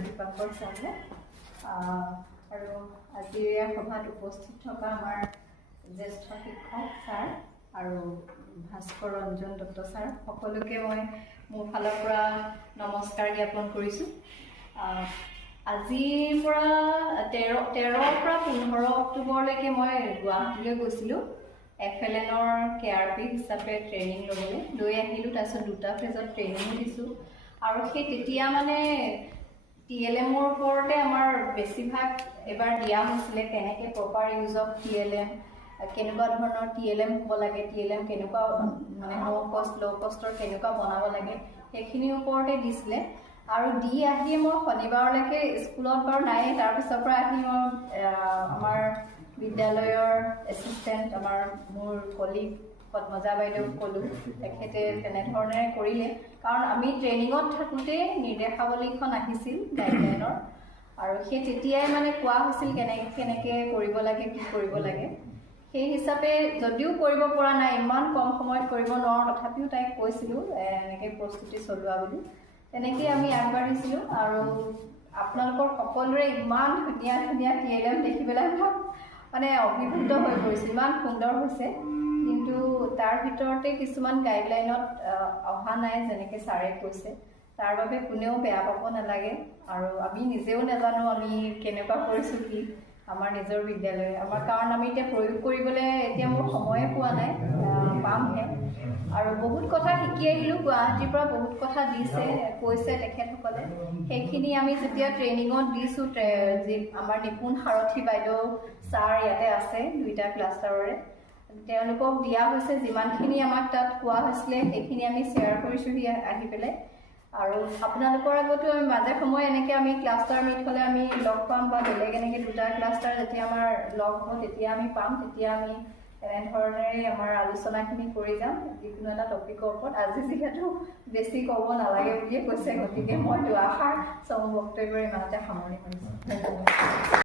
দীপাংকৰ ছাৰে আৰু আজিৰ এই সভাত উপস্থিত থকা আমাৰ জ্যেষ্ঠ শিক্ষক ছাৰ আৰু ভাস্কৰ ৰঞ্জন দত্ত ছাৰ সকলোকে মই মোৰ ফালৰ পৰা নমস্কাৰ জ্ঞাপন কৰিছোঁ। আজিৰ পৰা 13 পৰা 15 অক্টোবৰলৈকে মই গুৱাহাটীলৈ গৈছিলোঁ FLNৰ KRP হিচাপে ট্ৰেইনিং ল'বলৈ লৈ আহিলোঁ। তাৰপিছত 2টা ফেজত ট্ৰেইনিং দিছোঁ আৰু সেই তেতিয়া মানে TLMৰ ওপৰতে আমাৰ বেছিভাগ এবাৰ দিয়া হৈছিলে কেনেকৈ প্ৰপাৰ ইউজ অফ TLM, কেনেকুৱা ধৰণৰ TLM হ'ব লাগে, TLM কেনেকুৱা মানে ল' কষ্টৰ কেনেকুৱা বনাব লাগে সেইখিনিৰ ওপৰতে দিছিলে। আৰু দি আহি মই শনিবাৰলৈকে স্কুলত বাৰু নাই, তাৰপিছৰ পৰা আহি মই আমাৰ বিদ্যালয়ৰ এছিষ্টেণ্ট মোৰ কলিগ পদ্মজা বাইদেউক ক'লোঁ, তেখেতে তেনেধৰণে কৰিলে। কাৰণ আমি ট্ৰেইনিঙত থাকোঁতেই নিৰ্দেশাৱলীখন আহিছিল গাইডলাইনৰ আৰু সেই তেতিয়াই মানে কোৱা হৈছিল কেনেকৈ কৰিব লাগে, কি কৰিব লাগে। সেই হিচাপে যদিও কৰিব পৰা নাই, ইমান কম সময়ত কৰিব নোৱাৰোঁ, তথাপিও তাইক কৈছিলোঁ এনেকৈ প্ৰস্তুতি চলোৱা বুলি। তেনেকৈ আমি আগবাঢ়িছিলোঁ আৰু আপোনালোকৰ সকলোৰে ইমান ধুনীয়া ধুনীয়া TLM দেখি পেলাই মানে অভিভূত হৈ পৰিছোঁ, ইমান সুন্দৰ হৈছে। কিন্তু তাৰ ভিতৰতে কিছুমান গাইডলাইনত অহা নাই যেনেকৈ ছাৰে কৈছে, তাৰ বাবে কোনেও বেয়া পাব নালাগে। আৰু আমি নিজেও নাজানো আমি কেনেকুৱা কৰিছোঁ কি আমাৰ নিজৰ বিদ্যালয়ে কাৰণ আমি এতিয়া প্ৰয়োগ কৰিবলৈ এতিয়া মোৰ সময়ে পোৱা নাই, পামহে। আৰু বহুত কথা শিকি আহিলোঁ, গুৱাহাটীৰ পৰা বহুত কথা কৈছে তেখেতসকলে। সেইখিনি আমি যেতিয়া ট্ৰেইনিঙত দিছোঁ, যি আমাৰ নিপুণ সাৰথী বাইদেউ ছাৰ ইয়াতে আছে 2টা ক্লাষ্টাৰৰে, তেওঁলোকক দিয়া হৈছে যিমানখিনি আমাক তাত কোৱা হৈছিলে সেইখিনি আমি শ্বেয়াৰ কৰিছোঁহি আহি পেলাই। আৰু আপোনালোকৰ আগতো আমি মাজে সময়ে এনেকৈ আমি ক্লাষ্টাৰ মিট হ'লে আমি লগ পাম বা বেলেগ এনেকৈ 2টা ক্লাষ্টাৰ যেতিয়া আমাৰ লগ হ'ব তেতিয়া আমি পাম, তেতিয়া আমি এনেধৰণেৰে আমাৰ আলোচনাখিনি কৰি যাম যিকোনো এটা টপিকৰ ওপৰত। আজি যিহেতু বেছি ক'ব নালাগে বুলিয়ে কৈছে, গতিকে মই দুআষাৰ চমু বক্তব্যৰ ইমানতে সামৰণি মাৰিছোঁ। ধন্যবাদ।